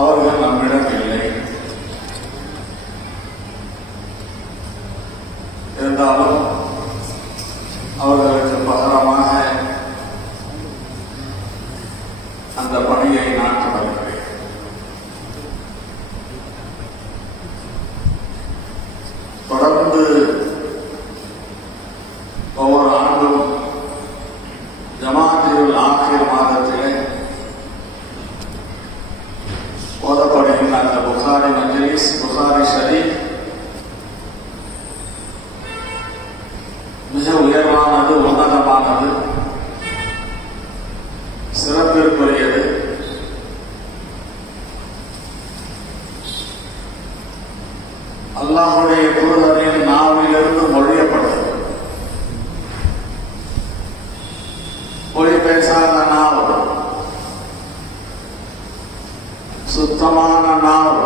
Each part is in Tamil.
அவர்கள் நம்மிடம் இல்லை. இருந்தாலும் அவர்களுக்கு பகரமாக அந்த பணியை நான் தொடர்கிறேன். தொடர்ந்து ஒவ்வொரு ஆண்டும் ஜமாஅத்துல் ஆகிர் மாதத்திலே ஓதப்படுகின்ற அந்த புகாரி மஜ்லிஸ், புகாரி ஷரீஃப் மிக உயர்வானது, உன்னதமானது, சிறப்பிற்குரியது. அல்லாஹ்வுடைய தூதரின் நாவிலிருந்து மொழியப்பட்டது. பொய் பேசாத நாவ், சுத்தமான நாவ்,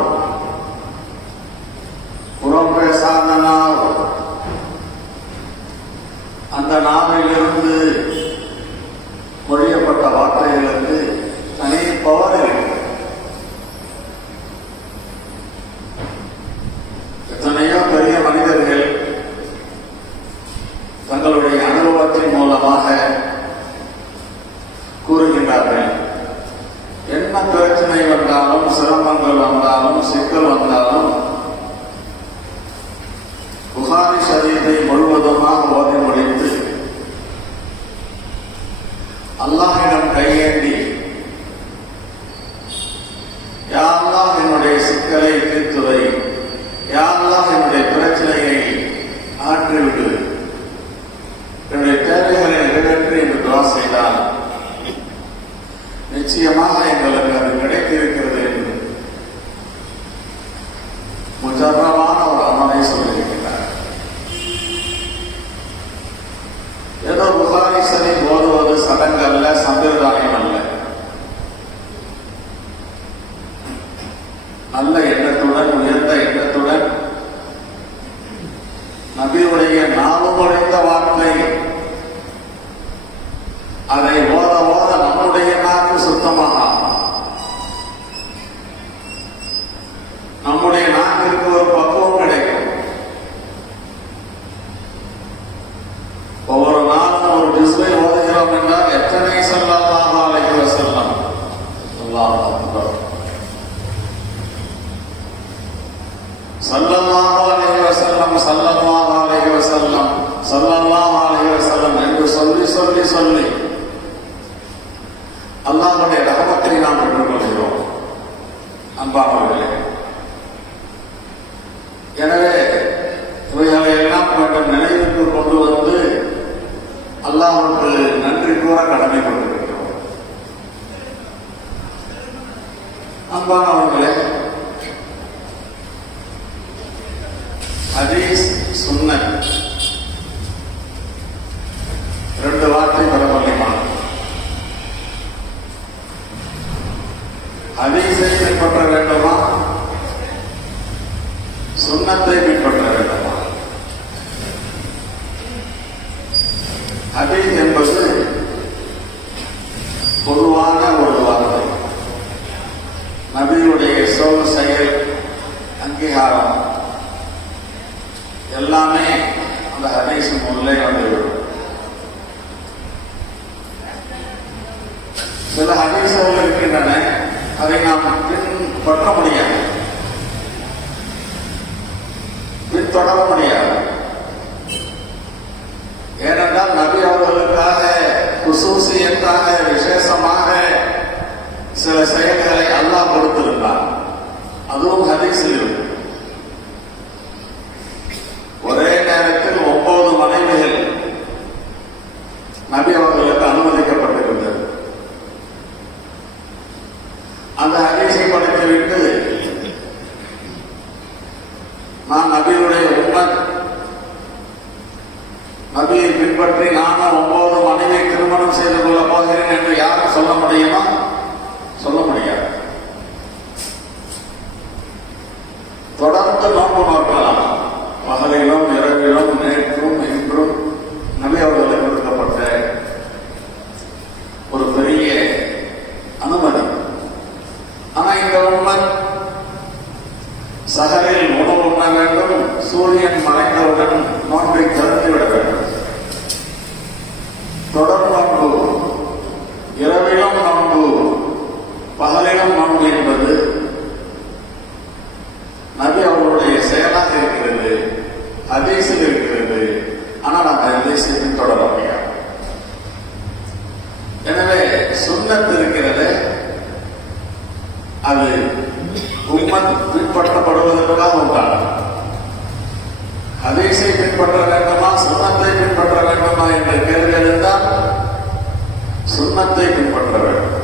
புறம் பேசாத நாவ், அந்த நாவிலிருந்து மொழியப்பட்ட வார்த்தைகளுக்கு தனி பவர் இருக்கு. எத்தனையோ பெரிய மனிதர்கள் தங்களுடைய அனுபவத்தின் மூலமாக கூறுகின்றார்கள். என்ன பிரச்சனை வந்தாலும், சிரமங்கள் வந்தாலும், சிக்கல் வந்தாலும் புகாரி ஷரீஃபை முழுவதுமாக ஓதி முடித்து அல்லாஹ்விடம் கையேந்தி, யா அல்லாஹ் என்னுடைய சிக்கலை தீர்த்துவை, யா அல்லாஹ் என்னுடைய பிரச்சனையை ஆற்றிவிடு, என்னுடைய தேவைகளை நிறைவேற்று என்று துஆ செய்தால் நிச்சயமாக எங்களுக்கு அது கிடைத்திருக்கிறது என்று முஜர்ரபான ஒரு அமலை சொல்லியிருக்கிறார். ஏதோ புகாரி ஷரீஃப் ஓதுவது சடங்கு அல்ல, சம்பிரதாயம் அல்ல. நல்ல எண்ணத்துடன், உயர்ந்த எண்ணத்துடன், நபியுடைய நாவும் உடைந்த வார்த்தை, அதை ஓத ஓத நம்முடைய நாக்கு சுத்தமாக, நம்முடைய நாக்கிற்கு ஒரு பக்குவம் கிடைக்கும். ஒவ்வொரு நாளும் ஒரு ஜுஸ்வை ஓதுகிறோம் என்றால் எத்தனை ஸல்லல்லாஹு அலைஹி வஸல்லம், அல்லாஹ் அக்பர், ஸல்லல்லாஹு அலைஹி வஸல்லம், ஸல்லல்லாஹு அலைஹி வஸல்லம், ஸல்லல்லாஹு அலைஹி வஸல்லம் என்று சொல்லி சொல்லி சொல்லி அல்லாஹ்வுடைய ரஹமத்தை நாம் பெற்றுக்கொள்கிறோம். அன்பானவர்களே, எனவே இவைகளை எல்லாம் கொஞ்சம் நினைவுக்கு கொண்டு வந்து அல்லாஹ்வுக்கு நன்றி கூற கடமைப்பட்டிருக்கிறோம். அன்பானவர்களே, ஹதீஸ், சுன்னத் ரெண்டு வார்த்தை பரவலியமானது. ஹதீஸை பின்பற்ற வேண்டுமா, சுன்னத்தை பின்பற்ற வேண்டுமா? ஹதீஸ் என்பது பொதுவான ஒரு வார்த்தை. நபியுடைய சொல், செயல், அங்கீகாரம் எல்லாமே அந்த ஹதீஸ் உள்ளே வந்துவிடும். சில ஹதீஸ்கள் இருக்கின்றன, அதை நாம் பின்பற்ற முடியாது, பின்தொடர முடியாது. ஏனென்றால் நபி அவர்களுக்காக குசூசியத்தாக, விசேஷமாக சில செயல்களை அல்லாஹ் கொடுத்திருந்தார். அதுவும் ஹதீஸில் இருக்கு. ஒரே நேரத்தில் 9 மனைவிகள் நபி அவர்களுக்கு அனுமதிக்கப்பட்டிருந்தது. அந்த ஹதீஸை படித்துவிட்டு நான் நபியுடைய உம்மத், நபியை பின்பற்றி நானும் 9 மனைவியை திருமணம் செய்து கொள்ளப் போகிறேன் என்று யாரும் சொல்ல முடியுமா? சொல்ல முடியாது. தொடர்ந்து நோன்பு நோக்கலாம், பகலிலும் இரவிலும் நேற்றும் இன்றும் நபி அவர்களுக்கு கொடுக்கப்பட்ட ஒரு பெரிய அனுமதி. ஆனா இந்த உம்மத் சகலில் உணவு உண்ண வேண்டும், சூரியன் மறைந்தவுடன் நோன்பை திறந்துவிட வேண்டும். தொடர் நோன்பு, இரவிலும் நோன்பு, பகலிலும் நோன்பு என்பது நபி அவர்களுடைய செயலாக இருக்கிறது, ஹதீஸில் இருக்கிறது. ஆனால் அந்த ஹதீஸை பின்தொடர முடியாது. எனவே சுன்னத் இருக்கிறது, அது உம்மத் பின்பற்றப்படுவதற்காக உண்டானது. ஹதீஸை பின்பற்ற வேண்டுமா, சுன்னத்தை பின்பற்ற வேண்டுமா என்ற கேள்வி எழுந்தால் சுன்னத்தை பின்பற்ற வேண்டும்.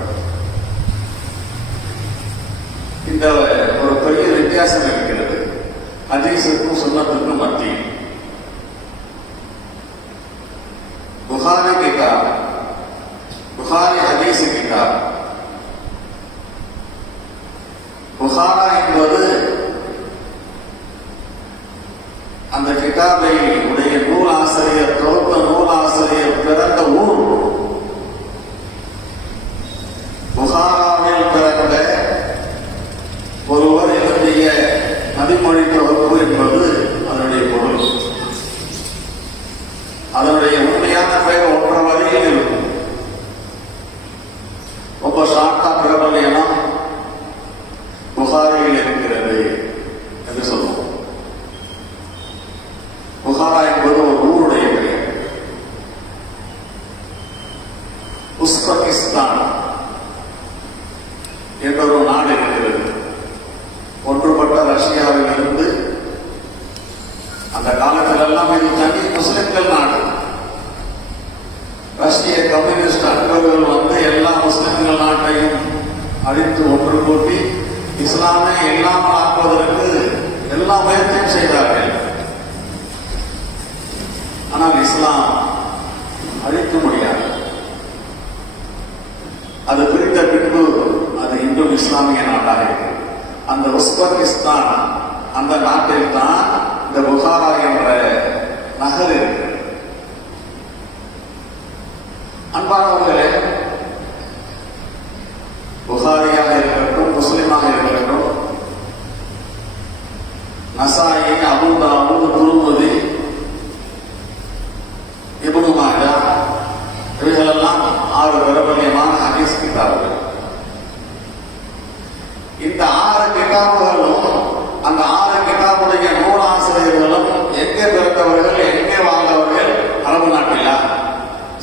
இந்த ஒரு பெரிய வித்தியாசம் இருக்கிறது ஹதீஸுக்கும் சுன்னத்துக்கும் மத்தியில். புகாரி கிதாப், புகாரி ஹதீஸ் கிதாப். புகாரா என்பது அந்த கிதாபை உடைய நூலாசிரியர், தொகுத்த நூலாசிரியர் பிறந்த ஊர். புகாராவில் பிறந்த ஒருவர் எழுதிய நபிமொழி தொகுப்பு என்பது அதனுடைய பொருள். அதனுடைய உண்மையான பெயர் ஒன்றரை வரியில் இருக்கும். ரொம்ப ஷார்ட்டா பிரபல்யம் புகாரியில் இருக்கிறது என்று சொல்லுவோம். புகாரா என்பது ஒரு ஊருடைய பெயர். உஸ்பெகிஸ்தான் என்ற ஒரு நாடு இருக்கிறது. ஒன்றுபட்ட ரஷ்யாவில் இருந்து அந்த காலத்தில் எல்லாம் இது தனி முஸ்லிம்கள் நாடு. ரஷ்ய கம்யூனிஸ்ட் அன்பர்கள் வந்து எல்லா முஸ்லிம்கள் நாட்டையும் அழித்து ஒன்று கூட்டி இஸ்லாமை இல்லாமல் ஆக்குவதற்கு எல்லா முயற்சியும் செய்தார்கள். ஆனால் இஸ்லாம் அழிக்க முடியாது. அது பிரிந்த பின்பு அது இன்றும் இஸ்லாமிய நாடாக இருக்கிறது. அந்த உஸ்பெகிஸ்தான் அந்த நாட்டில் தான் இந்த புகாரா என்ற நகர் இருக்கிறது. அன்பானவர்களே, புகாரியாக இருக்கட்டும், முஸ்லிமாக இருக்கட்டும், நசாயி, அபூ தாவூத், துர்முதி, இப்னு மாஜா, இவைகளெல்லாம் 6 பிரபல்யமான ஹதீஸ் கிதாபுகள். இந்த 6 கிதாபுகளும் அந்த 6 கிதாபுடைய நூலாசிரியர்களும் எங்கே பிறந்தவர்கள், எங்கே வாழ்ந்தவர்கள்? அரபு நாட்டிலா,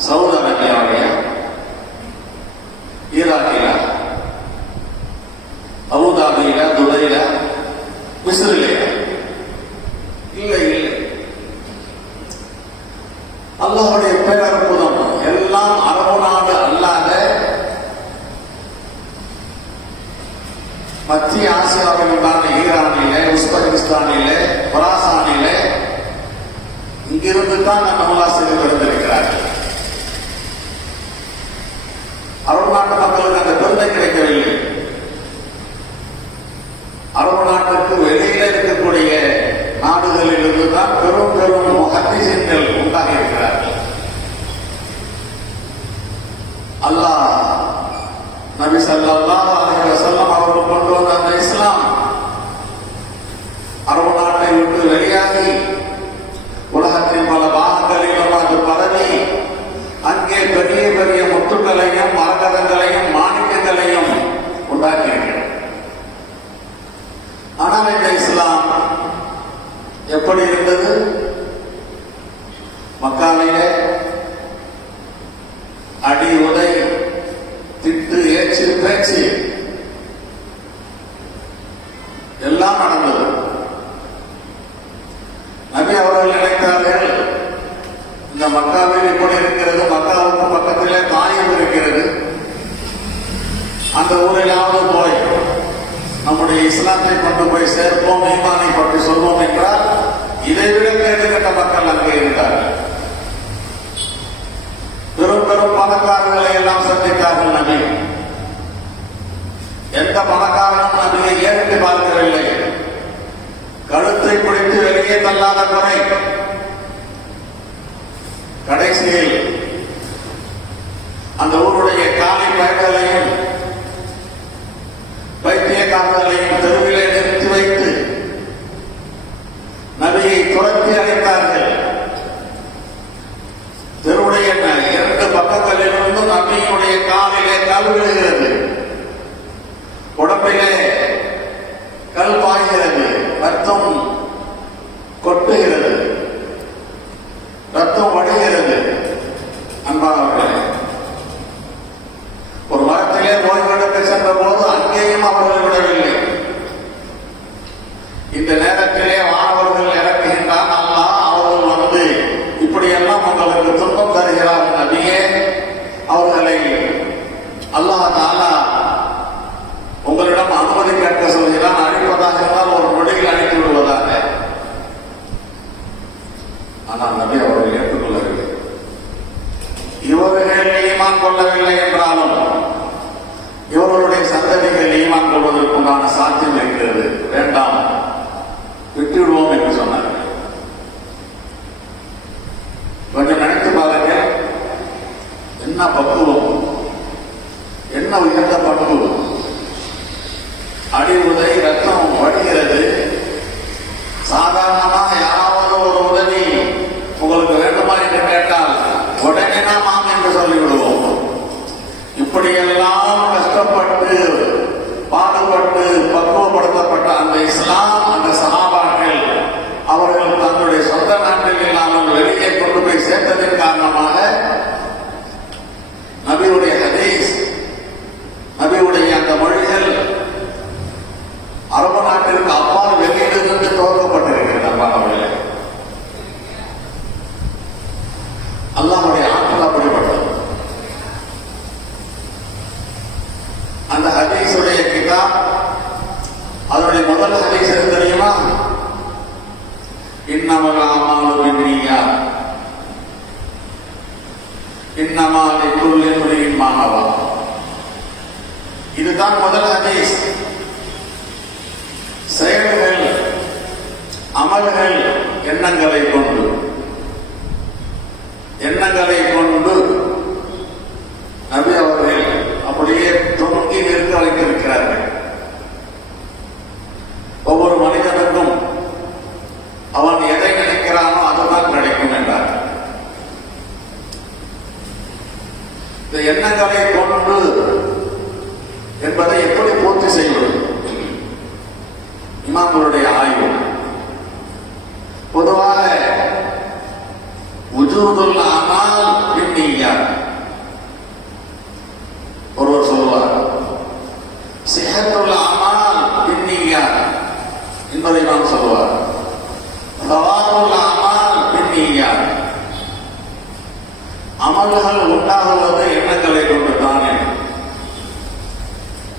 சவுதி அரேபியாவிலையா, ஈராக்கிலா, அபுதாபியில, துபையில, மிஸ்ரிலையா? இல்லை இல்லை. அல்லாஹ்வுடைய பேரற்புதம். எல்லாம் அரபு நாடு அல்லாத மத்திய ஆசியாவில் உண்டான ஈரானிலே, உஸ்பெகிஸ்தானிலே, பராசானிலே இங்கிருந்து தான் நம்ம நூலாசிரியர் இருந்திருக்கிறார்கள். அரபு நாட்டு மக்களுக்கு அந்த பெருமை கிடைக்கவில்லை. அரபு நாட்டுக்கு வெளியில இருக்கக்கூடிய நாடுகளில் இருந்துதான் பெரும் பெரும் முஹத்திஸீன்கள் உண்டாகி இருக்கிறார்கள். அல்லாஹ் நபி ஸல்லல்லாஹு அலைஹி வஸல்லம் அவர்கள் கொண்டு வந்த அந்த இஸ்லாம் அரபு நாட்டை விட்டு வெளியாகி உலகத்தின் பல பாகங்களிலும் அது பரவி அங்கே பெரிய பெரிய முத்துக்களையும், மரகதங்களையும், மாணிக்கங்களையும் உண்டாக்கி இருக்கிறது. ஆனால் இந்த இஸ்லாம் எப்படி இருந்தது? மக்காவிலே அடி, உதை, திட்டு, ஏச்சு, பேச்சு எல்லாம் நடந்தது. நபி அவர்கள் நினைத்தார்கள், இந்த மக்காவில் இப்படி இருக்கிறது, மக்காவுக்கு பக்கத்திலே தாயிப் இருக்கிறது, அந்த ஊரிலாவது போய் நம்முடைய இஸ்லாத்தை கொண்டு போய் சேர்ப்போம், ஈமானை பற்றி சொல்வோம் என்றால் இதைவிட கேடுகட்ட மக்கள் அங்கே இருந்தார்கள். பெரும் பெரும் பணக்காரர்களை எல்லாம் சந்தித்தார்கள் நபி. எந்த பணக்காரனும் நபியை ஏறிட்டு பார்க்கவில்லை. கழுத்தை பிடித்து வெளியே தள்ளாத குறை. கடைசியில் அந்த ஊருடைய காலி பயன்களையும் பைத்தியக்காரர்களையும் தெருவிலே நிறுத்தி வைத்து இருக்கிறது, வேண்டாம் விட்டுவிடுவோம் என்று சொன்னார்கள். கொஞ்சம் நினைத்து பாருங்க, என்ன பக்குவம், என்ன உயர்ந்த பக்குவம். அடி உதை, ரத்தம் வடிகிறது. சாதாரணமாக யாராவது ஒரு உதவி உங்களுக்கு வேண்டுமா என்று கேட்டால் உடனே நாம் என்று சொல்லிவிடுவோம். இப்படியெல்லாம் கஷ்டப்பட்டு பாடுபட்டு பக்குவப்படுத்தப்பட்ட அந்த இஸ்லாம், அந்த சஹாபாக்கள் அவர்கள் தன்னுடைய சொந்த நாட்டில் இல்லாமல் வெளியே கொண்டு போய் சேர்த்ததன் காரணமாக நபியுடைய ஹதீஸ், நபியுடைய அந்த மொழிகள் அரபு நாட்டிற்கு அப்பால் வெளியிலிருந்து துவக்கப்பட்டிருக்கிறது. அப்பாவுடைய அல்லாஹ்வுடைய ஆற்றல் அப்படிப்பட்டது. அந்த ஹதீஸுடைய கிதாப், அதனுடைய முதல் ஹதீஸ் எது தெரியுமா? இன்னமல் அமாலு பின்னிய்யாத் இன்னமா லிக்குல்லி இம்ரிஇன் மா நவா. இதுதான் முதல் ஹதீஸ். செயல்கள், அமல்கள் எண்ணங்களை கொண்டு நபி அவர்கள் அப்படியே தொங்கி நிற்க வைத்திருக்கிறார்கள். ஒவ்வொரு மனிதனுக்கும் அவன் எதை நினைக்கிறானோ அதுதான் கிடைக்கும் என்றார். இந்த எண்ணங்களை கொண்டு என்பதை எப்படி பூர்த்தி செய்வது? இமாம்களுடைய ஆய்வு பொதுவாக உஜூதுல் அமால் பின்னிய்யாத், ஒருவர் சொல்வார். சிஹத்துல் அமால் பின்னிய்யாத் என்பதை நாம் சொல்வார். சவாபுல் அமால் பின்னிய்யாத், அமல்கள் உண்டாகுவது எண்ணங்களை கொண்டு தானே.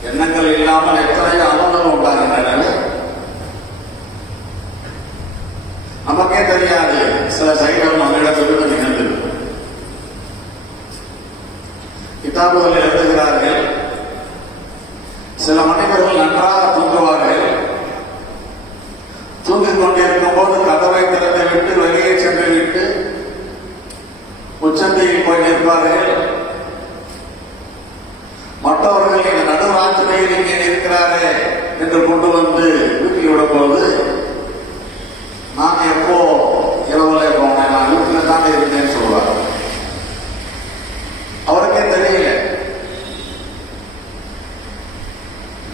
எண்ணங்கள் இல்லாமல் எத்தனையோ அமல்கள் உண்டாகின்றன, நமக்கே தெரியாது. சில சைடுகள் நம்மிடத்திலிருந்து நிகழ்ந்தது. கிதாபுகள் எழுதுகிறார்கள், சில மனிதர்கள் நன்றாக தூங்குவார்கள். தூங்கிக் கொண்டிருக்கும் போது கதவை திறந்து விட்டு வெளியே சென்று விட்டு உச்சந்தையில் போய் நிற்பார்கள். மற்றவர்கள் இந்த நடுராத்திரியில் இங்கே இருக்கிறாரே என்று கொண்டு வந்து வீட்டில் விடும்போது, நான் எப்போ இரவுல போனேன், நான் வீட்டில் தானே இருந்தேன்னு சொல்லுவார். அவருக்கே தெரியல.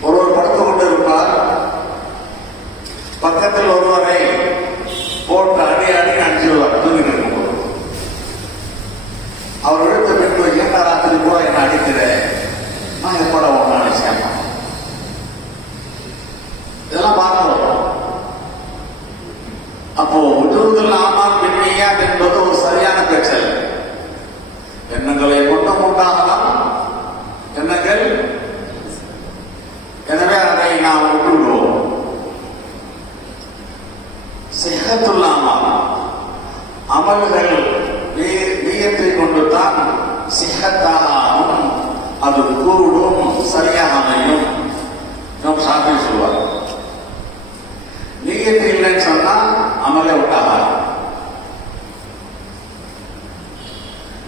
ஒருவர் படுத்து கொண்டு இருப்பார். பக்கத்தில் ஒருவரை போட்டு அடி அடிச்சிருவார் தூங்கிட்டு இருக்கும்போது. அவர் எடுத்த பின்பு, ஏன்னா ராத்திரி கூட என்ன அடிக்கிறேன், நான் எப்பட ஒன்றா நினைச்சேன். இதெல்லாம் பார்க்கிறோம். அப்போ உஜூதுல் அமால் பின்னிய்யாத் என்பது ஒரு சரியான பேச்சல். எண்ணங்களை கொண்டும் உண்டாகலாம் எண்ணங்கள். எனவே அதை நாம் விட்டுவிடுவோம். சிஹத்துல் அமால், அமல்கள் நீயத்தை கொண்டு தான் சிஹத்தாகும், அது கூடும், சரியாக அமையும். நாம் சாப்பி சொல்வார். நீயத்து இல்லைன்னு சொன்னா அமலே விட்டாக.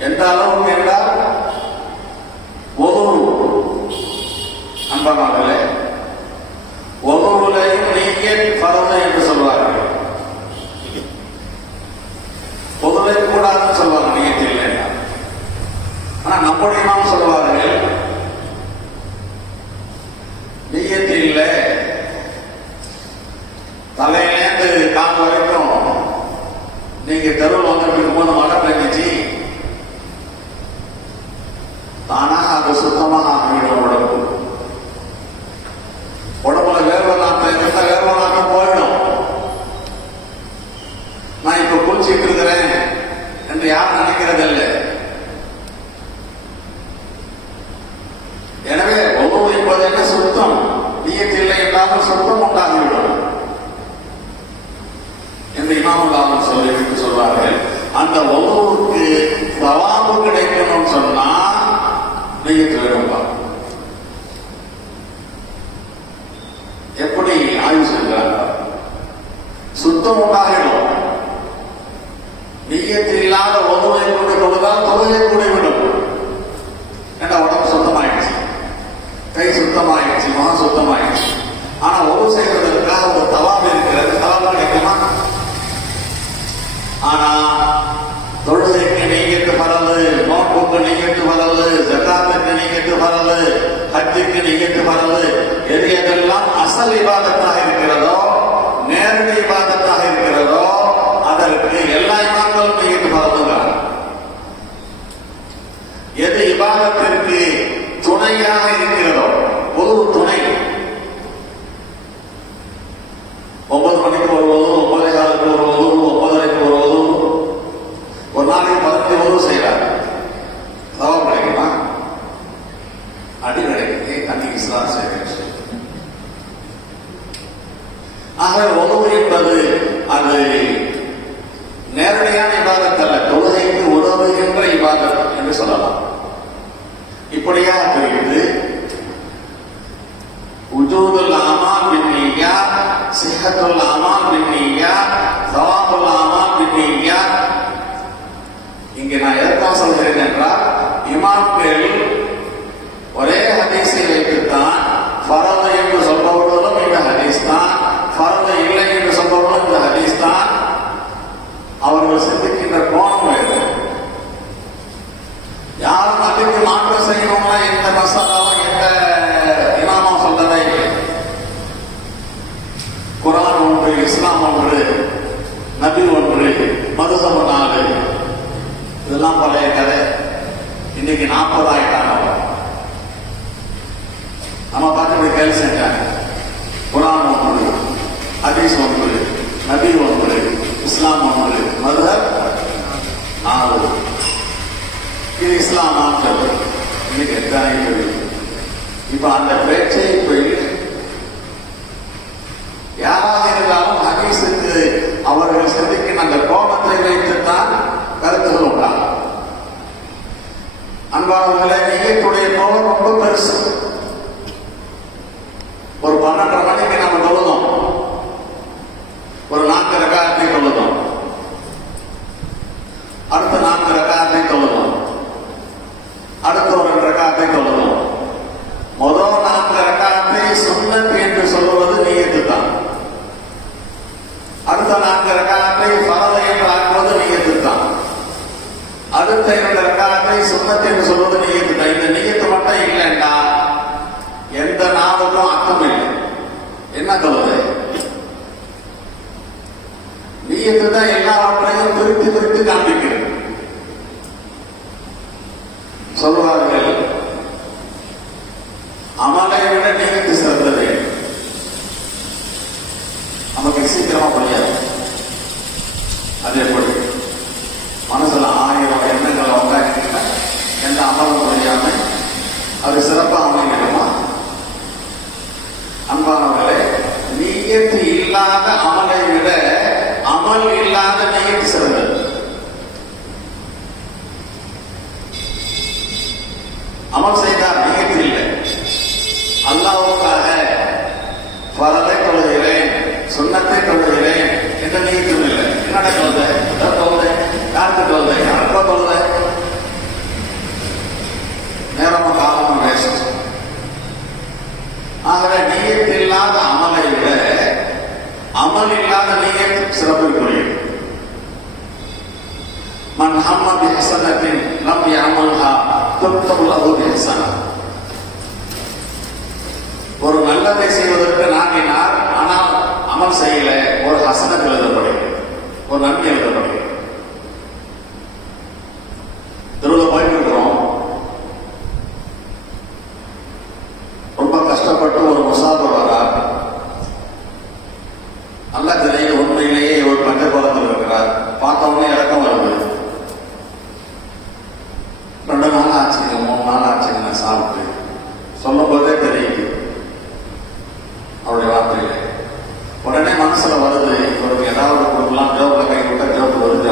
எந்த அளவுக்கு என்றால், ஒவ்வொரு அன்பானவர்களே, ஒவ்வொருலையும் நீயத் ஃபர்து என்று சொல்வார்கள். பொதுவை கூடாதுன்னு சொல்வாங்க நீயத்து இல்லைன்னா. ஆனா நம்முடைய இமாம் சொல்வார்கள், நீயத்து இல்லை, தலையிலேந்து கால் வரைக்கும் நீங்க தெருவில் வந்துட்டு இருக்கும்போது மழை பெஞ்சிச்சு, தானாக அது சுத்தமாக ஆகிடும். உடம்புல வேர்வை நாட்டம் இருந்தா வேர்வை நாட்டம் போயிடும். நான் இப்ப குளிச்சுட்டு இருக்கிறேன் என்று யாரும் நினைக்கிறதில்லை. எனவே ஒவ்வொரு இப்போது என்ன சுத்தம், நீயத்து இல்லை என்றாலும் சுத்தம் உண்டாகிவிடும் என்று இமாமுல்லாஹ் சொல்லிவிட்டு சொல்வார்கள். அந்த ஒவ்வொருக்கு சவாபு கிடைக்கணும்னு சொன்னா நீயத்து வேணும்பா. எப்படி சுத்தம் உண்டாகிடும். நியத்து இல்லாத ஒதுவை கொண்டு தொழுதால் தொழுகை கூடிவிடும். ஏன்னா உடம்பு சுத்தமாயிடுச்சு, கை சுத்தமாயிடுச்சு, முகம் சுத்தமாயிடுச்சு. ஆனா ஒது செய்வதற்காக ஒரு தவாப் இருக்கிறது. தவாப் கிடைக்குமா? ஆனா தொழுகைக்கு நீங்கிட்டு வரது, நோன்புக்கு நீங்கிட்டு வரது, ஜகாத்துக்கு நீங்கிட்டு வரது, ஹஜ்ஜுக்கு நீங்கிட்டு வரது, எது எதெல்லாம் அசல் இபாதத்தாக இருக்கிறதோ, நேரடி இபாதத்தாக இருக்கிறதோ, அதற்கு எல்லா இமாம்களும் நீங்கிட்டு வரதுங்கிறார். எது இபாதத்திற்கு துணையாக இருக்கிறதோ, ஒரு துணை 9 மணிக்கு வருவதும், 9:15 வருவதும், 9:30 வருவதும், ஒரு நாளைக்கு 15 வருவதும் செய்யறாரு. தவம் கிடைக்குமா? அடி கிடைக்குது. அன்னைக்கு இஸ்லாம் செய்ய. ஆக உணவு என்பது அது நேரடியான இபாதத் அல்ல, தொழுகைக்கு உதவுகின்ற இபாதத் என்று சொல்லலாம். இப்படியாக பிரித்து உஜூதுல் அமால் பின்னிய்யாத், சிஹத்துல் அமால் பின்னிய்யாத், தவாபுல் அமால் பின்னிய்யாத். இங்கே நான் எதற்காக சொல்கிறேன் என்றால், இமாம்கள் ஒரே ஹதீஸை வைத்துத்தான் ஃபரது என்று சொல்பவர்களும் இந்த ஹதீஸ் தான், ஃபரது இல்லை என்று சொல்பவர்களும் இந்த ஹதீஸ் தான். அவர்கள் சிந்திக்கின்ற கோணம் வேறு. யாரும் அதுக்கு மாற்றம் செய்யணும்னா எந்த மசாலாவும் எந்த இமாமும் சொல்றதே இல்லை. குர்ஆன் ஒன்று, இஸ்லாம் ஒன்று, நபி ஒன்று, மதுஹப் 4. இதெல்லாம் பழைய கதை. இன்னைக்கு 40 ஆயிட்டாங்க. நம்ம பார்த்து கேள்வி செஞ்சாங்க. குர்ஆன் ஒன்று, ஹதீஸ் ஒன்று, நபி ஒன்று, இஸ்லாம் ஒன்று, மதுஹப் 4. இது இஸ்லாம் மாற்றது. இன்னைக்கு எத்தனை தெரியும். இப்ப அந்த பேச்சை இப்ப இல்லை. யாராக இருந்தாலும் ஹதீஸுக்கு அவர்கள் சிந்திக்கின்ற அந்த கோபத்தை வைத்துத்தான் கருத்துகள் உண்டாகும். அன்பாளர்களே, நீயத்துடைய கோபம் ரொம்ப பெருசு. ஒரு 12:30 மணிக்கு நம்ம தொழுதோம், ஒரு 4 ரக்காத்தை தொழுதோம், அடுத்த 4 ரக்காத்தை தொழுதோம், அடுத்த ஒரு 2 ரக்காத்தை தொழுதோம். முதல் 4 ரக்காத்தை சுன்னத் என்று சொல்லுவது நியத்து தான். அடுத்த 4 ரக்காத்தை ஃபரது என்று ஆக்குவது நியத்து தான். அடுத்த 2 ரக்காத்தை சுன்னத் என்று சொல்வது நியத்து தான். இந்த நியத்து மட்டும் இல்லைன்னா எந்த நாளுக்கும் அர்த்தம் இல்லை. என்ன சொல்லுது? நியத்து தான் எல்லாவற்றையும் பிரித்து பிரித்து காண்பிக்கிறது. சொல்வார்கள், அமலை விட நியத்து சிறந்தது. நமக்கு சீக்கிரமா புரியாது. அது எப்படி? மனசுல 1000 எண்ணங்கள் உண்டாக்கிட்டா எந்த அமலும் புரியாம அது சிறப்பாக அமைக்கணுமா? அன்பானவர்களே, நியத்து இல்லாத அமலை விட அமல் இல்லாத நியத்து சிறந்தது. அமல் செய்தார், நியத்து இல்லை. அல்லாஹ்வுக்காக ஃபரதை தொழுகிறேன், சுன்னத்தை தொழுகிறேன் என்ற நியத்தும் இல்லை. என்னடா தொழுத? யாருக்கு தொழுத? யாருக்கோ தொழுத. நேரமும் காலமும் வேஸ்ட். ஆகவே நியத்து இல்லாத அமலை விட அமல் இல்லாத நியத்து சிறப்புக்குரியது. மன் ஹம்ம பிஹஸனத்தின் லம் யஅமல்ஹா துக்தபு லஹு பிஹஸனா. ஒரு நல்லதை செய்வதற்கு நாடினார், ஆனால் அமல் செய்யல, ஒரு ஹசனத் எழுதப்படுகிறது, ஒரு நன்மை எழுதப்படுகிறது. தெருவில் போயிட்டு இருக்கிறோம், ரொம்ப கஷ்டப்பட்டு ஒரு முசாஃபிர் வரார். நல்ல தெரியும், உண்மையிலேயே ஒரு பஞ்ச கோலத்தில் இருக்கிறார். பார்த்தவொடனே இறக்கம் வருது. 2 நாள் ஆச்சுங்க, 3 நாள் ஆச்சுங்க நான் சாப்பிட்டு. சொல்லும் போதே தெரியுது அவருடைய வார்த்தையில. உடனே மனசுல வருது, இவருக்கு ஏதாவது கொடுக்கலாம், ஜோப்ல கை விட்டா ஜோப்பு வருது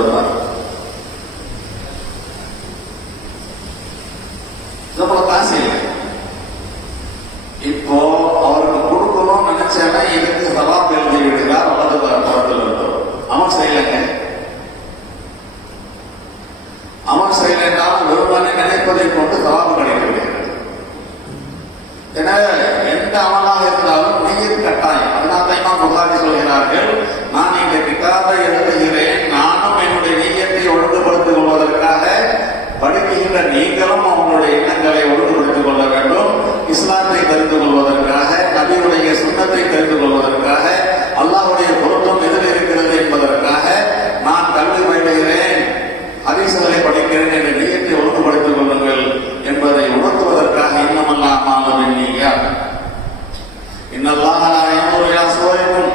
சொல்கிறார்கள், நான் இந்த கிதாபை எழுதுகிறேன், நானும் என்னுடைய நீயத்தை ஒழுங்குபடுத்திக் கொள்வதற்காக, படிக்கின்ற நீங்களும் அவங்களுடைய எண்ணங்களை ஒழுங்குபடுத்திக் கொள்ள வேண்டும். இஸ்லாத்தை தெரிந்து கொள்வதற்காக, நபியுடைய சுன்னத்தை தெரிந்து கொள்வதற்காக, அல்லாஹ்வுடைய பொருத்தம் எதில் இருக்கிறது என்பதற்காக நான் கல்வி பயிலுகிறேன், ஹதீஸ்களை படிக்கிறேன் என்ற நீயத்தை ஒழுங்குபடுத்திக் கொள்ளுங்கள் என்பதை உணர்த்துவதற்காக இன்னமல்லாஹ் அஅமாலு பின்னிய்யாத் இன்னல்லாஹ லா யன்துரு இலா சுவரிக்கும்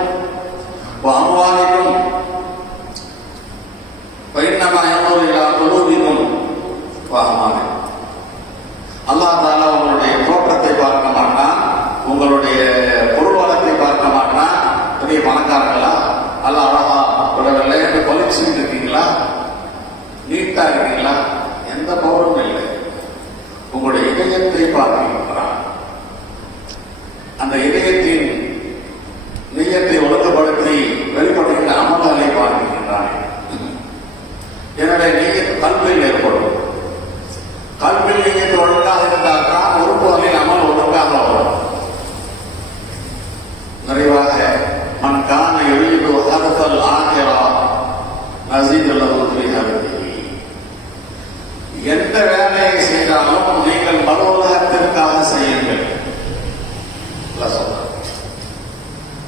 வ அம்வாலிக்கும் வ இன்னமா யன்துரு இலா குலூபிக்கும் வ அமாலிக்கும். அல்லாஹ் தஆலா உங்களுடைய தோற்றத்தை பார்க்க மாட்டான், உங்களுடைய பொருள் வளத்தை பார்க்க மாட்டான். பெரிய பணக்காரங்களா, அல்லாஹ் அழகா விடவில்லை என்று பளிச்சுட்டு இருக்கீங்களா, நீட்டா இருக்கீங்களா, எந்த பவரும் இல்லை. உங்களுடைய இதயத்தை பார்க்கின்றான். அந்த இதயத்தின் நீயத்தை ஒழுங்குபடுத்தி வெளிப்படுகின்ற அமல்களை பார்க்கின்றான். எனவே நீயத் கல்வியில் ஏற்படும். கல்வியில் நீயத்து ஒழுங்காக இருந்தால் தான் உறுப்புகளில் அமல் ஒழுங்காக வரும். நிறைவாக மன் கான யுரீது ஹர்ஸல் ஆகிரா நஸீது லஹு ஃபீ ஹர்ஸிஹி. எந்த வேலையை செய்தாலும் நீங்கள் மறு உலகத்திற்காக செய்யுங்கள்.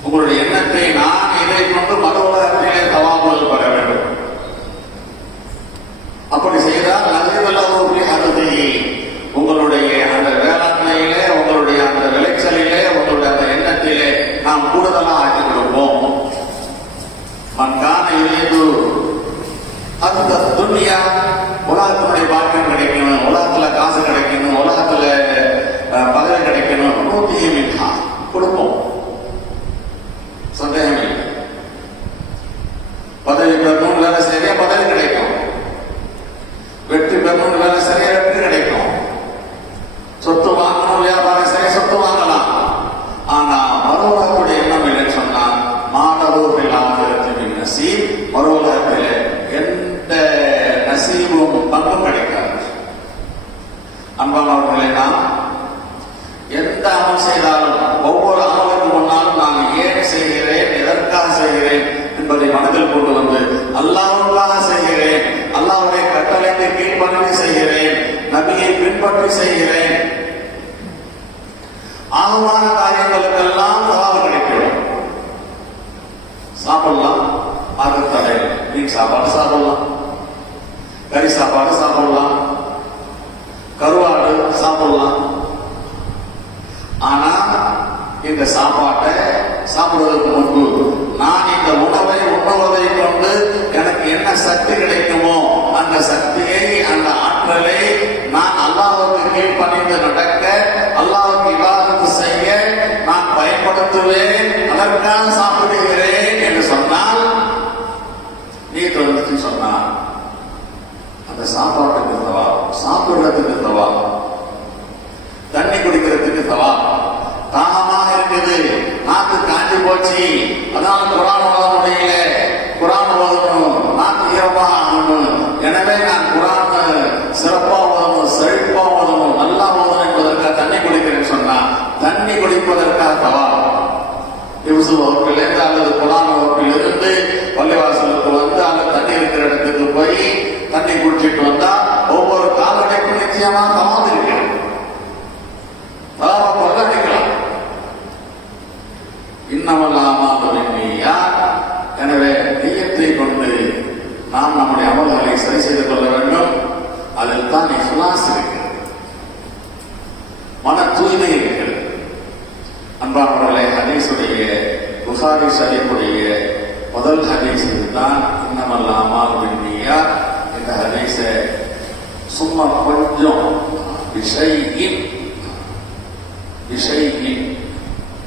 உங்களுடைய எண்ணத்தை நான் இதை கொண்டு மறு உலகத்திலே தவாபுல் பெற வேண்டும். அப்படி செய்தால் நஸீது லஹு ஃபீ ஹர்ஸிஹி, உங்களுடைய அந்த வேளாண்மையிலே, உங்களுடைய அந்த விளைச்சலிலே, உங்களுடைய அந்த எண்ணத்திலே நாம் கூடுதலாக ஆக்கி கொடுப்போம். மன் கான யுரீது அந்த துன்யா, உலகத்தினுடைய பாக்கியம் கிடைக்கணும், உலகத்துல காசு கிடைக்கணும், உலகத்துல பதவி கிடைக்கணும், நூத்தியும் இல்லா கொடுப்போம், சந்தேகம் இல்லை. பதவி பெறணும் வேலை சரியா பதவி கிடைக்கும், வெற்றி பெறணும் வேலை சரியா வெற்றி கிடைக்கும், சொத்து வாங்கணும் வியாபாரம் சரியா சொத்து வாங்கலாம். ஆனா மறுவுலகத்துடைய எண்ணம் இல்லைன்னு சொன்னா மாணவர்கள் ஆகிரத்தின் நசீப், மறுவுலகத்திலே எந்த நசீபும் பங்கும் கிடைக்காது. அன்பானவர்களே, நாம் எந்த அமல் செய்தாலும் ஒவ்வொரு அமலுக்கு முன்னாலும் நான் ஏன் செய்கிறேன், எதற்காக செய்கிறேன் என்பதை மனதில் கொண்டு வந்து அல்லாஹ்வுக்காக செய்கிறேன், அல்லாஹ்வுடைய கட்டளைக்கு கீழ்ப்படிந்து செய்கிறேன், நபியை பின்பற்றி செய்கிறேன், ஆகமான காரியங்களுக்கெல்லாம் சவால் கிடைக்கும். சாப்பிடலாம், அது தடை, மீன் சாப்பாடு சாப்பிடலாம், கறி சாப்பாடு சாப்பிடலாம், கருவாடு சாப்பிடலாம். ஆனா இந்த சாப்பாட்டை சாப்பிடுவதற்கு முன்பு நான் இந்த உணவை உண்ணுவதை கொண்டு எனக்கு என்ன சக்தி கிடைக்குமோ அந்த சக்தியை, அந்த ஆற்றலை நான் அல்லாஹ்வுக்கு கீழ்ப்பணிந்து நடக்க, அல்லாஹ்வுக்கு இபாதத் செய்ய நான் பயன்படுத்துவேன், அதற்காக சாப்பிடுகிறேன் என்று சொன்னால், நீ தொழுது சொன்னார் அந்த சாப்பாட்டுக்கு தவாப், சாப்பிடுறதுக்கு தவாப், தண்ணி குடிக்கிறதுக்கு தவாப். தாகமாக இருக்குது, நாக்கு காஞ்சி போச்சு, அதனால குரான் ஓத முடியல, குரான் ஓதணும், நாக்கு ஈரமாக ஆகணும், எனவே நான் குரான் சிறப்பா ஓதணும், செழிப்பா ஓதணும், நல்லா ஓதணும் என்பதற்காக தண்ணி குடிக்கிறேன்னு சொன்னா தண்ணி குடிப்பதற்காக தவாப். யூசுப் வகுப்பிலிருந்து அல்லது குரான் வகுப்பிலிருந்து பள்ளிவாசலுக்கு வந்து அல்லது தண்ணி இருக்கிற இடத்துக்கு போய் தண்ணி குடிச்சிட்டு வந்தா ஒவ்வொரு கால்நடைக்கும் நிச்சயமாக தவாப் இருக்கிறது. தவாப் கொள்ளடிக்கலாம். இன்னமல் அஅமாலு பின்னிய்யாத். எனவே நிய்யத்தை கொண்டு நாம் நம்முடைய அமல்களை சரி செய்து கொள்ள வேண்டும். அதில் தான் இஹ்லாஸ் இருக்கிறது, மன தூய்மை இருக்கிறது. அன்பானவர்களே, ஹதீஸுடைய புகாரி ஷரீஃபுடைய முதல் ஹதீஸ் தான் இன்னமல் அஅமாலு பின்னிய்யாத். இந்த ஹதீஸை சும்மா கொஞ்சம் விஷயின்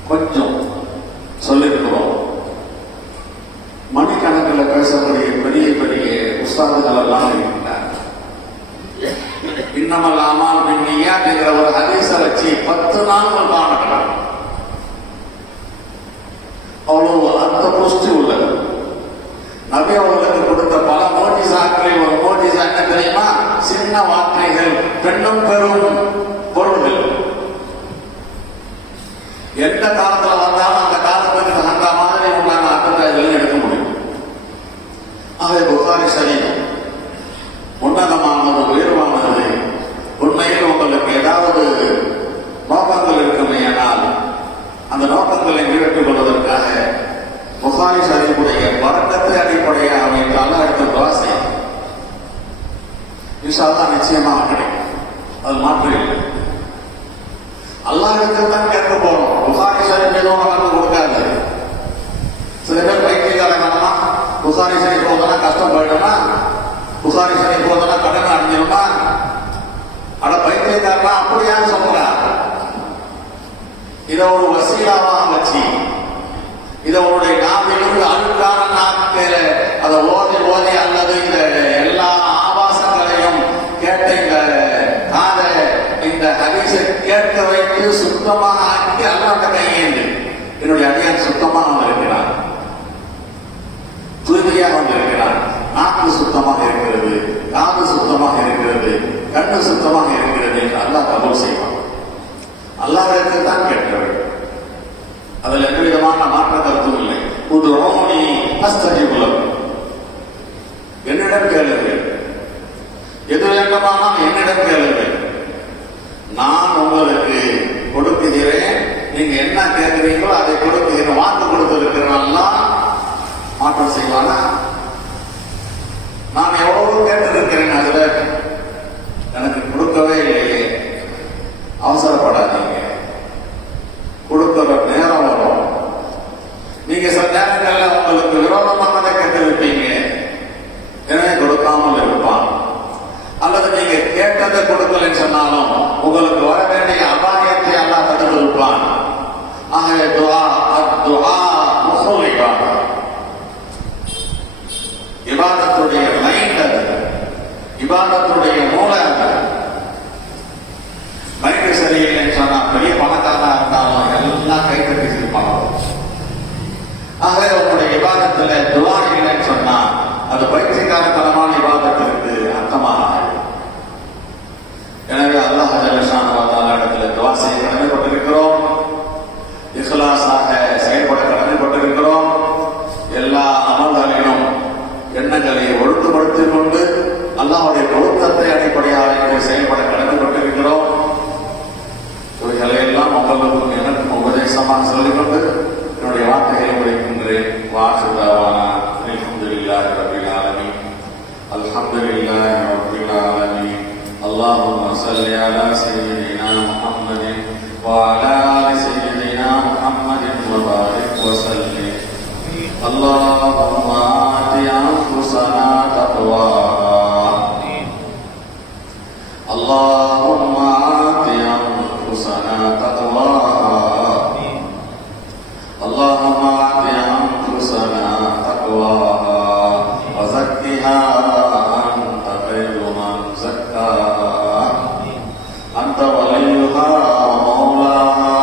கொஞ்சம் சொல்லிருக்கிறோம். மணிக்கணக்கில் பேசக்கூடிய பெரிய பெரிய உஸ்தாதுகள் எல்லாம் இருக்கின்றார். இன்னமல் அஅமாலு பின்னிய்யாத் என்கிற ஒரு ஹதீஸை வச்சு 10 நாட்கள் பாடலாம். அவ்வளவு அர்த்த புஷ்டி உள்ளது. நபி அவர்களுக்கு கொடுத்த பல மோஜிசாக்களில் ஒரு மோஜிசா என்ன தெரியுமா? சின்ன வார்த்தைகள், பெண்ணும் பெரும் பொருள்கள். எந்த காலத்துல வந்தாலும் அந்த காலத்துக்கு தகுந்த மாதிரி உண்டான அந்த புகாரி ஷரீஃப் உன்னதமானது, உயர்வானது. உண்மையில் உங்களுக்கு ஏதாவது நோக்கங்கள் இருக்குமேயானால் அந்த நோக்கங்களை நிறைவேற்றிக் கொள்வதற்காக புகாரி ஷரீஃபுடைய பரக்கத்தை அடிப்படையாக வைத்தாலும் அடுத்த துஆ செய்யும். இன்ஷா அல்லாஹ் நிச்சயமாக கிடைக்கும். அது மாற்று இல்லை. அல்லாஹ்விடத்தில் தான் கேட்க போறோம். புகாரி ஷரீஃப் ஏதோ நமக்கு கொடுக்காது. சில பேர் பைத்தியக்காரங்கனா புகாரி ஷரீஃப் போதனா கஷ்டம் போயிடுமா, புகாரி ஷரீஃப் போதனா கடன் அடைஞ்சிருமா, அட பைத்தியக்காரனா அப்படியான்னு சொல்றா. இதை ஒரு வசீலாவாக வச்சு இதை உன்னுடைய நாவிலிருந்து அழுக்கான நாட்கள அதை ஓதி ஓதி அல்லது இந்த எல்லா ஆபாசங்களையும் கேட்ட இந்த ஹதீஸை கேட்க வைத்து சுத்தமாக ஆக்கி அல்லாஹ்விட்ட கையேந்து என்னுடைய அடியான் சுத்தமாக வந்திருக்கிறான், தூய்மையாக வந்திருக்கிறான், நாக்கு சுத்தமாக இருக்கிறது, காது சுத்தமாக இருக்கிறது, கண்ணு சுத்தமாக இருக்கிறது என்று அல்லாஹ் கபூல் செய்வான். அல்லாஹ்விடத்தில் தான் கேட்க வேண்டும். அதில் எந்த விதமான மாற்ற கருத்தும் இல்லை. உதுஊனி அஸ்தஜிப் லக்கும், என்னிடம் கேளுங்கள், எது வேண்டுமானால் என்னிடம் கேளுங்கள், நான் உங்களுக்கு கொடுக்கிறேன். நீங்க என்ன கேட்கிறீங்களோ அதை கொடுக்கிறேன். வாக்கு கொடுத்திருக்கிறேன். மாற்றம் செய்வானா? நான் எவ்வளவு கேட்டிருக்கிறேன், அதுல எனக்கு கொடுக்கவே இல்லையே. அவசரப்படாதீங்க, கொடுக்கிற நேரம் வரும். நீங்க சில நேரங்களில் உங்களுக்கு விரோதமானதை கேட்டிருப்பீங்க, எனவே கொடுக்காமல் இருப்பான். அல்லது நீங்க கேட்டதை கொடுக்கலன்னு சொன்னாலும் உங்களுக்கு வர வேண்டிய அபாயத்தை அல்லாஹ் தடுத்திருப்பான். ஆகவே துஆ முஹுல் இபாதா, இபாதத்துடைய மைண்ட், அது இபாதத்துடைய மூளை. அது மைண்டு சரியில்லைன்னு சொன்னா பெரிய பணக்காரனா இருந்தாலும் எல்லாம் கை கட்டி சிரிப்பாங்க. ஆகவே உங்களுடைய இபாதத்துல துஆ இல்லைன்னு சொன்னா அது பைத்தியக்காரத்தனமான இபாதத்திற்கு அர்த்தமாக. எனவே அல்லாஹ் ஜல்ல ஷானஹு வ தஆலா இடத்துல துஆ செய்ய கடமைப்பட்டிருக்கிறோம். இஹ்லாஸாக செயல்பட கடமைப்பட்டிருக்கிறோம். எல்லா அமல்களிலும் எண்ணங்களை ஒழுங்குபடுத்திக் கொண்டு அல்லாஹ்வுடைய பொருத்தத்தை அடிப்படையாக செயல்பட கடமைப்பட்டிருக்கிறோம். இவைகளை எல்லாம் உங்களுக்கும் எனக்கும் உபதேசமாக சொல்லிக்கொண்டு என்னுடைய வார்த்தைகளை முடிக்கின்றேன். வாஹிதாவானா அல்ஹம்துலில்லாஹி ரப்பில் ஆலமீன். அல்ஹம்துலில்லாஹி ரப்பில் ஆலமீன். அல்லாஹும்ம ஸல்லி அலா ஸய்யிதினா முஹம்மதின் வ அலா ஆலி ஸய்யிதினா முஹம்மதின் வ பாரிக் வ ஸல்லிம். அல்லாஹும்ம ஆதி அன்ஃபுஸனா தக்வாஹா. அல்லாஹும்ம ஆதி அன்ஃபுஸனா தக்வாஹா. اللهم آت أنفسنا تقواها وزكها أنت خير من زكاها أنت وليها ومولاها.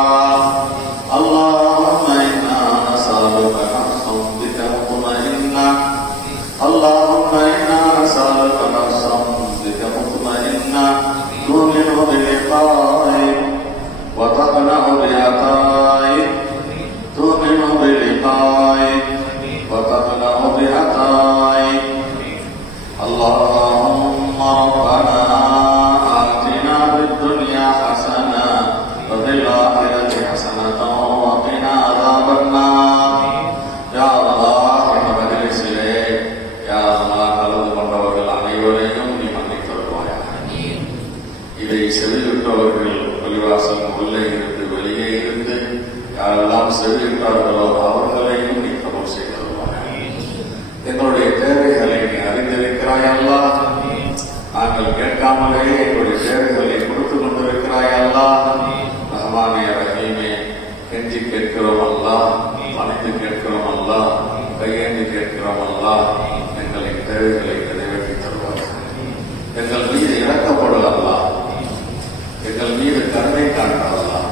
اللهم إنا نسألك نفسا بك مطمئنة. اللهم إنا نسألك نفسا بك مطمئنة تؤمن بلقائك وتقنع بعطائك، تؤمن بلقائك وتقنع بعطائك. اللهم ربنا آتنا في الدنيا حسنة وفي الآخرة حسنة وقنا عذاب النار. يا الله இந்த மஜ்லிஸிலே யா அல்லாஹ் கலந்து கொண்டவர்கள் அனைவரையும் நீ மன்னித்து தருவாயாக. இதை செவியுற்றவர்கள் பள்ளிவாசல் உள்ளே இருந்து வெளியே இருந்து யாரெல்லாம் செவியுற்றார்களோ அவர்களையும் நீ கபூல் செய்து தருவாயாக. எங்களுடைய தேவைகளை நீ அறிந்திருக்கிறாய் அல்லாஹ். நாங்கள் கேட்காமலேயே எங்களுடைய தேவைகளை கொடுத்து கொண்டிருக்கிறாய் அல்லாஹ். ரஹ்மானே ரஹீமே, கெஞ்சி கேட்கிறோம் அல்லாஹ், பணிந்து கேட்கிறோம் அல்லாஹ், கையேந்தி கேட்கிறோம் அல்லாஹ். எங்களின் தேவைகளை நிறைவேற்றி தருவார்கள். எங்கள் மீது இறக்கப்படும் அல்லாஹ், எங்கள் மீது கருணை காண்பார் அல்லாஹ்.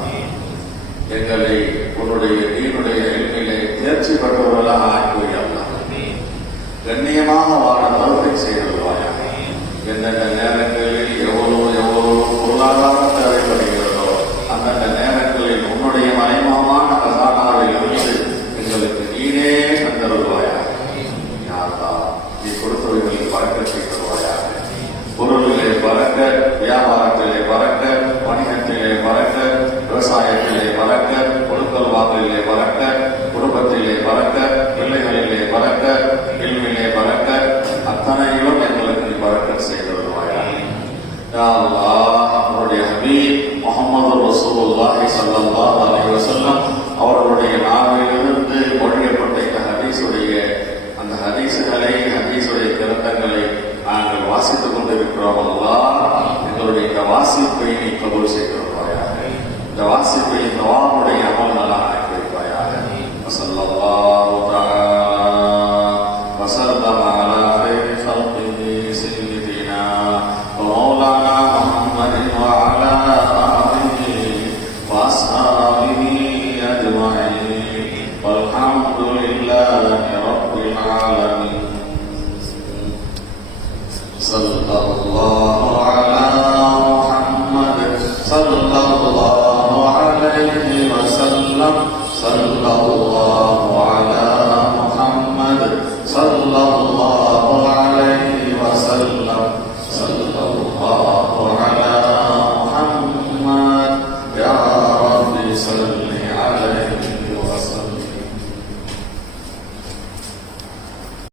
எங்களை உன்னுடைய நீனுடைய எல்லையிலே தேர்ச்சி பெற்றவர்களாக ஆக்குவாய் அல்லாஹ். கண்ணியமாக வாழ தௌஃபீக் செய்து தருவாயாக. எந்தெந்த நேர